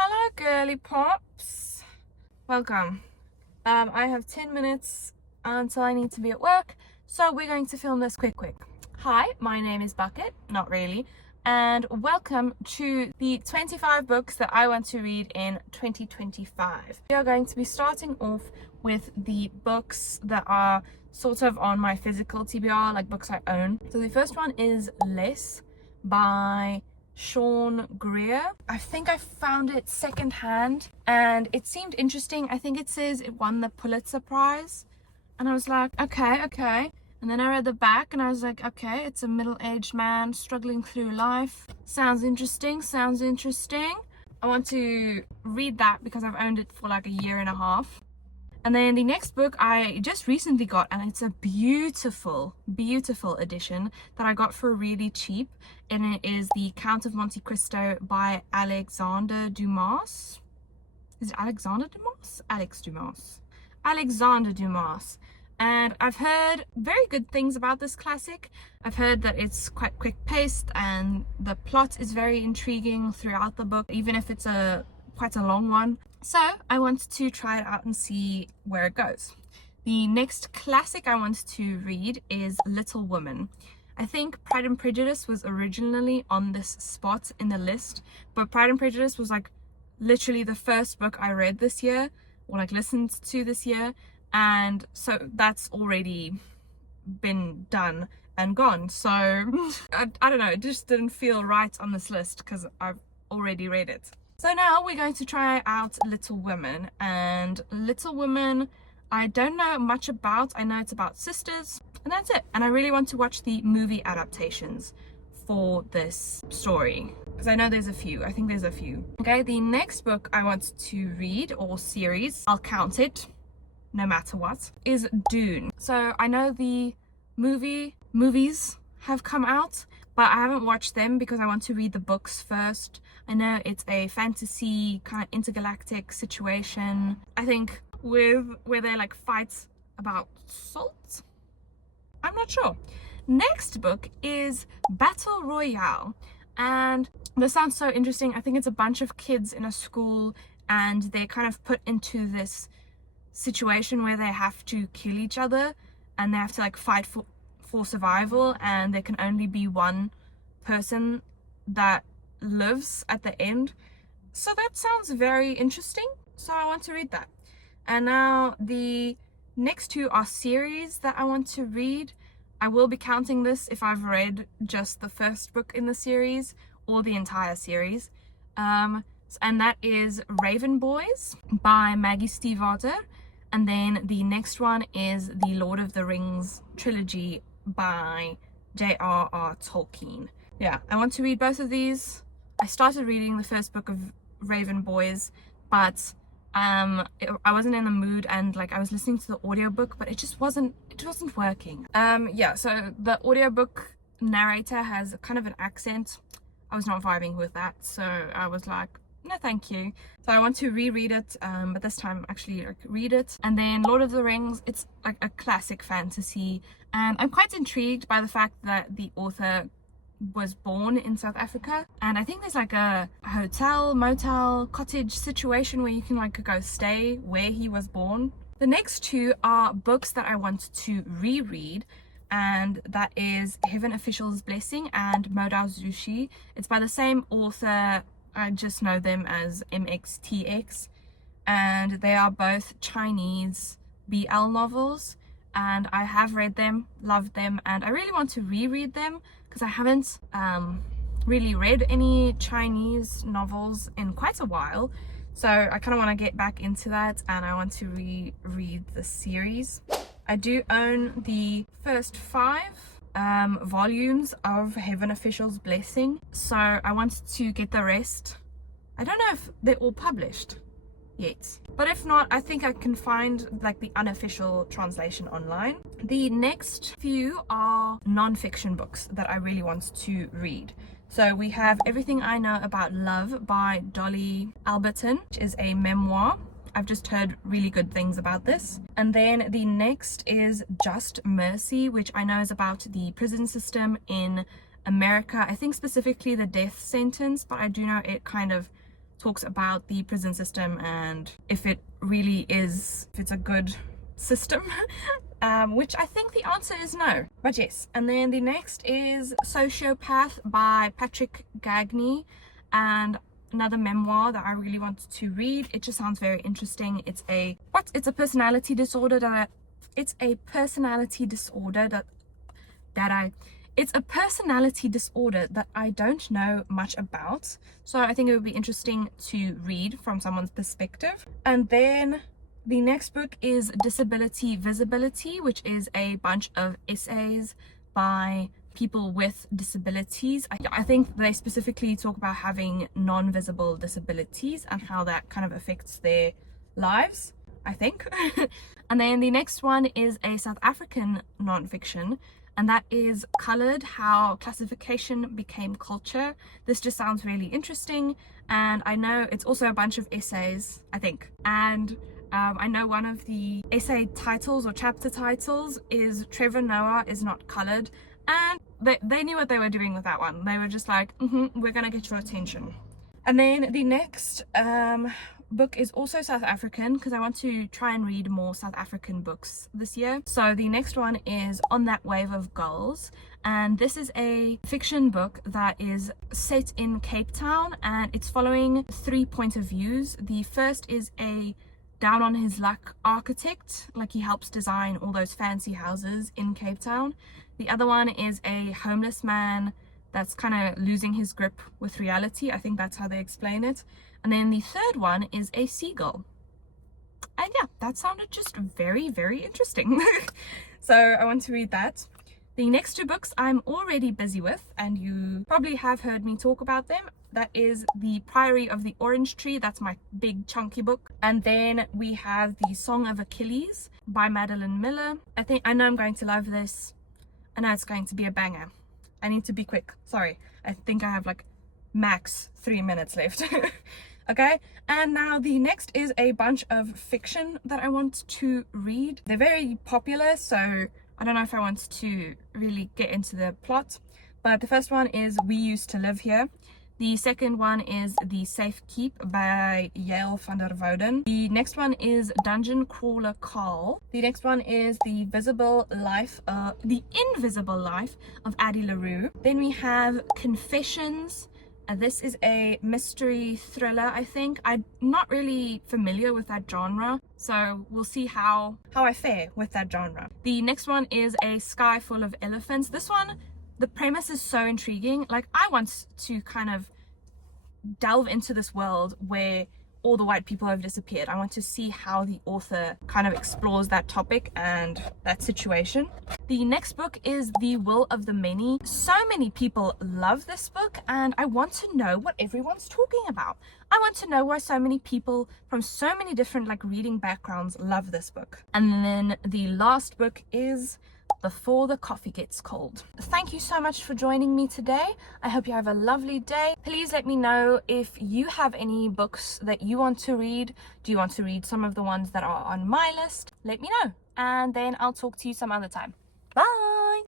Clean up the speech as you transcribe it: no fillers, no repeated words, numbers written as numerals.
Hello girly pops, welcome. I have 10 minutes until I need to be at work, so we're going to film this quick. Hi, my name is Bucket, not really, and welcome to the 25 books that I want to read in 2025. We are going to be starting off with the books that are sort of on my physical TBR, like books I own. So the first one is Less by Greer. I think I found it secondhand and it seemed interesting. I think it says it won the Pulitzer Prize and I was like, okay. And then I read the back and I was like, okay, it's a middle-aged man struggling through life. Sounds interesting. I want to read that because I've owned it for like a year and a half. And then the next book I just recently got, and it's a beautiful edition that I got for really cheap, and it is The Count of Monte Cristo by Alexander Dumas. Is it Alexander Dumas? Alexander Dumas. And I've heard very good things about this classic. I've heard that it's quite quick-paced and the plot is very intriguing throughout the book, even if it's quite a long one. So I want to try it out and see where it goes. The next classic I want to read is Little Women. I think Pride and Prejudice was originally on this spot in the list, but Pride and Prejudice was like literally the first book I read this year, or like listened to this year, and so that's already been done and gone. So I don't know, it just didn't feel right on this list because I've already read it. So now we're going to try out Little Women, and Little Women I don't know much about. I know it's about sisters and that's it. And I really want to watch the movie adaptations for this story because I know there's a few. I think there's a few. Okay, the next book I want to read, or series, I'll count it no matter what, is Dune. So I know the movies have come out, but I haven't watched them because I want to read the books first. I know it's a fantasy kind of intergalactic situation, I think, where they like fight about salt. I'm not sure. Next book is Battle Royale, and this sounds so interesting. I think it's a bunch of kids in a school and they're kind of put into this situation where they have to kill each other and they have to like fight for survival, and there can only be one person that lives at the end. So that sounds very interesting, so I want to read that. And now the next two are series that I want to read. I will be counting this if I've read just the first book in the series or the entire series, and that is Raven Boys by Maggie Stiefvater, and then the next one is the Lord of the Rings trilogy by J.R.R. Tolkien. Yeah, I want to read both of these. I started reading the first book of Raven Boys, but I wasn't in the mood, and like I was listening to the audiobook, but it wasn't working. Yeah, so the audiobook narrator has kind of an accent. I was not vibing with that, so I was like, no thank you. So I want to reread it, but this time actually like read it. And then Lord of the Rings, it's like a classic fantasy, and I'm quite intrigued by the fact that the author was born in South Africa, and I think there's like a hotel, motel, cottage situation where you can like go stay where he was born. The next two are books that I want to reread, and that is Heaven Official's Blessing and Modao Zushi. It's by the same author. I just know them as MXTX, and they are both Chinese BL novels, and I have read them, loved them, and I really want to reread them because I haven't really read any Chinese novels in quite a while. So I kind of want to get back into that, and I want to reread the series. I do own the first 5 volumes of Heaven Official's Blessing, so I want to get the rest. I don't know if they're all published yet, but if not, I think I can find like the unofficial translation online. The next few are non-fiction books that I really want to read. So we have Everything I Know About Love by Dolly Alderton, which is a memoir. I've just heard really good things about this. And then the next is Just Mercy, which I know is about the prison system in America. I think specifically the death sentence, but I do know it kind of talks about the prison system and if it really is, if it's a good system, which I think the answer is no, but yes. And then the next is Sociopath by Patric Gagne, and another memoir that I really wanted to read. It just sounds very interesting. It's a personality disorder that it's a personality disorder that I don't know much about, so I think it would be interesting to read from someone's perspective. And then the next book is Disability Visibility, which is a bunch of essays by people with disabilities. I think they specifically talk about having non-visible disabilities and how that kind of affects their lives, I think. And then the next one is a South African non-fiction, and that is Coloured: How Classification Became Culture. This just sounds really interesting, and I know it's also a bunch of essays, I think. And I know one of the essay titles or chapter titles is Trevor Noah is Not Coloured, and they knew what they were doing with that one. They were just like, we're gonna get your attention. And then the next book is also South African, because I want to try and read more South African books this year. So the next one is On That Wave of Gulls, and this is a fiction book that is set in Cape Town, and it's following 3 points of views. The first is a down on his luck architect, like he helps design all those fancy houses in Cape Town. The other one is a homeless man that's kind of losing his grip with reality. I think that's how they explain it. And then the third one is a seagull. And yeah, that sounded just very, very interesting. So I want to read that. The next 2 books I'm already busy with, and you probably have heard me talk about them. That is The Priory of the Orange Tree. That's my big chunky book. And then we have The Song of Achilles by Madeline Miller. I know I'm going to love this. I know it's going to be a banger. I need to be quick. Sorry. I think I have like max 3 minutes left. Okay, and now the next is a bunch of fiction that I want to read. They're very popular, so I don't know if I want to really get into the plot. But the first one is We Used to Live Here. The second one is The Safe Keep by Yael van der Wouden. The next one is Dungeon Crawler Carl. The next one is The Invisible Life of Addie LaRue. Then we have Confessions. This is a mystery thriller, I think. I'm not really familiar with that genre, so we'll see how I fare with that genre. The next one is A Sky Full of Elephants. This one, the premise is so intriguing. Like, I want to kind of delve into this world where all the white people have disappeared. I want to see how the author kind of explores that topic and that situation. The next book is The Will of the Many. So many people love this book, and I want to know what everyone's talking about. I want to know why so many people from so many different reading backgrounds love this book. And then the last book is Before the Coffee Gets Cold. Thank you so much for joining me today. I hope you have a lovely day. Please let me know if you have any books that you want to read. Do you want to read some of the ones that are on my list? Let me know, and then I'll talk to you some other time.